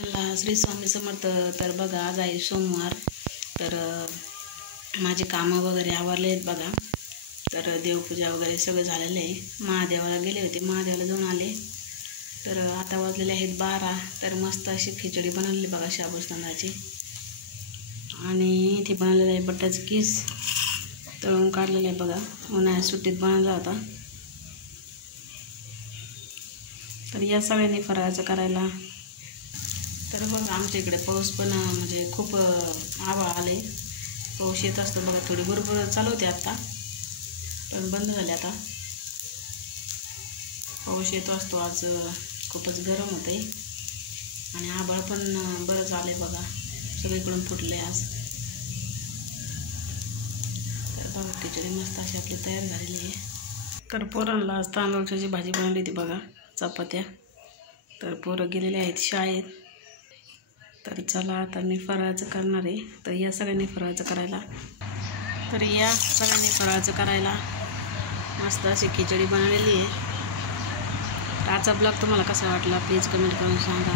चॅनलला श्री स्वामी समर्थ. तर बघा, आज आहे सोमवार. तर माझे कामं वगैरे आवरले आहेत बघा. तर देवपूजा वगैरे सगळं झालेलं आहे. महादेवाला गेले होते, महादेवाला जाऊन आले. तर आता वाजलेले आहेत 12. तर मस्त अशी खिचडी बनवली बघा, शाबूस तांदळाची. आणि इथे बनवलेलं आहे बटाट्याचं कीस, तळून काढलेलं आहे बघा. उन्हाळ्यात सुट्टीत बनवला होता. तर या सगळ्यांनी फराळाचं करायला. तर बघा, आमच्या इकडे पाऊस पण म्हणजे खूप आभाळ आले. पाऊस येत असतो बघा. थोडी भरपूर चालू होते आत्ता, पण बंद झाले आता. पाऊस येतो असतो. आज खूपच गरम होते आणि आभाळ पण बरंच आले बघा. सगळीकडून फुटले आज. तर बघा, खिचडी मस्त अशी आपली तयार झालेली आहे. तर पोरांना आज तांदूळची भाजी बनवली होती बघा, चपात्या. तर पोरं गेलेले आहेत शाळेत. तर चला, आता मी फराळाचं करणार आहे. तर या सगळ्यांनी फराळाचं करायला. तर या सगळ्यांनी फराळाचं करायला मस्त अशी खिचडी बनवलेली आहे. तर आजचा ब्लॉग तुम्हाला कसा वाटला प्लीज कमेंट करून सांगा.